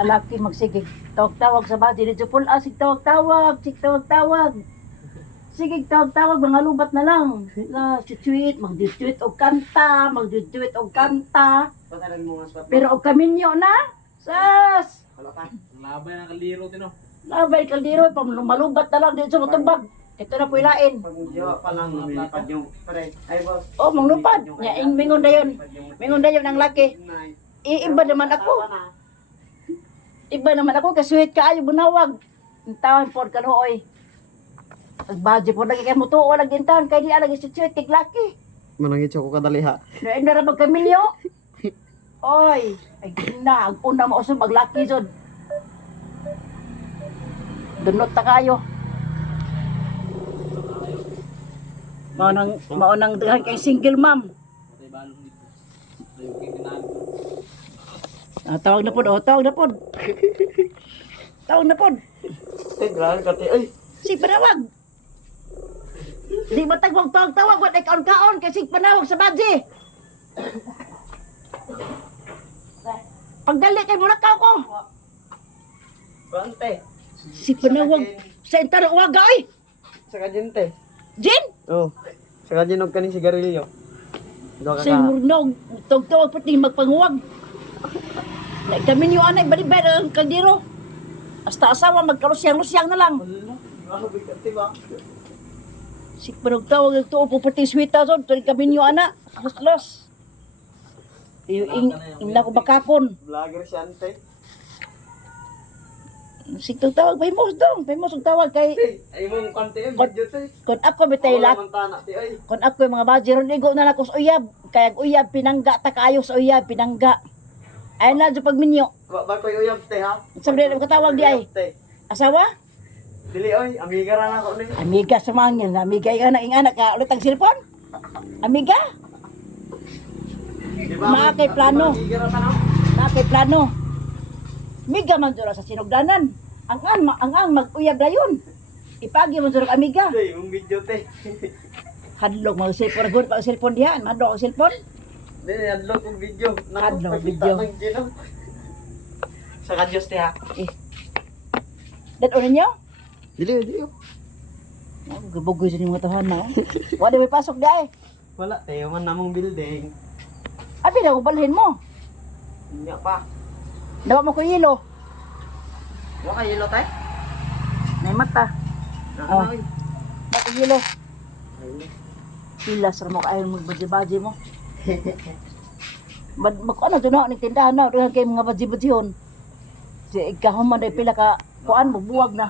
Lalaki magsigig tawag-tawag sa body dito pul sig tawag-tawag. Sige tawag-tawag mga lubat na lang. Na tweet mag-tweet og kanta. Pero og kaminyo na. Sas. Labay ng kaliro tino. Labay kaldiro pa malubat na lang dito sa motobag. Ito na po ilain. Pag-jowa pa lang, lumilipad yung pare. Ay, boss. Oh, manglupad. Nya mingon dayon. Mingon dayon ang laki. Iiba naman ako. Iba naman ako kasuhit kaayo bunawag. Intawan pod kanuoy. Agbaji po lagi kay mutuo lagi intawan kay di alagi suhit kay laki. Manangit ko kadali ha. Na ra magkamilyo. Oy, ay gina ang una mo usab maglaki jud. Dunot ta kayo. Maunang daghan kay single mom. Patay balong dito. Tayo kinaan. Tawag na pod, tawag na pod. Tawag na pod. Grabe kati. Ay! Si panawag. Di matagwag tawag wat ay kaon-kaon kay si panawag sa badji. Pagdali kay mulakaw ko. Bante. Si panawag sa intaro waga oy. Sa kadyente. Jin, Oh. Sa kadyan og kaning sigarilyo. Do ka sa murnog tawag pati magpanguwag. Na kami niyo anay bali-bali ang kaldero. Hasta asawa magkalusyang-lusyang na lang. Ano bigati ba? Si panawag tawag ito po pati sweeta son tuloy kami niyo ana. Los. Ina ko bakakon. Vlogger si ante. Si tawag famous dong, famous ang tawag kay Ay mong konti yung video te. kon ako bitay lak. Mantana ti ay. Kon ako yung mga badger ligo na nako sa uyab. Kaya uyab pinangga ta kaayo sa uyab pinangga. Ay na jud pagminyo. Ba koy uyab te ha. Sabi na katawag di ay. Te. Asawa? Dili oy, amiga ra na ko ni. Amiga sa mangin, amiga yung anak ing anak ka ulit ang cellphone. Amiga? Di Mga kay plano. Amiga ra ka na. Na kay plano. Amiga man dura sa sinugdanan. Ang mag-uyab dayon. Ipagi man dura amiga. Te, yung video te. Hadlok mag cellphone gud pa cellphone diyan, hadlok ang cellphone. Dili adlok yung video. Adlok Nakita video. ng Gino. Sa kadyos te ha. Dat uno niyo? Dili. Gabugoy sa mga tahan na. Wala may pasok di ay. Wala te, man namong building. Abi na ko balhin mo. Nya pa. Dawa mo ko yelo. Wa kay yelo tay? Nay mata. Oh. Ay. Dawa ko yelo. Pilas ra mo kayo magbaji-baji mo. Ano to na ni tindahan na kay mga baji-bajihon. Si ikaw man day pila ka kuan mo buwag na.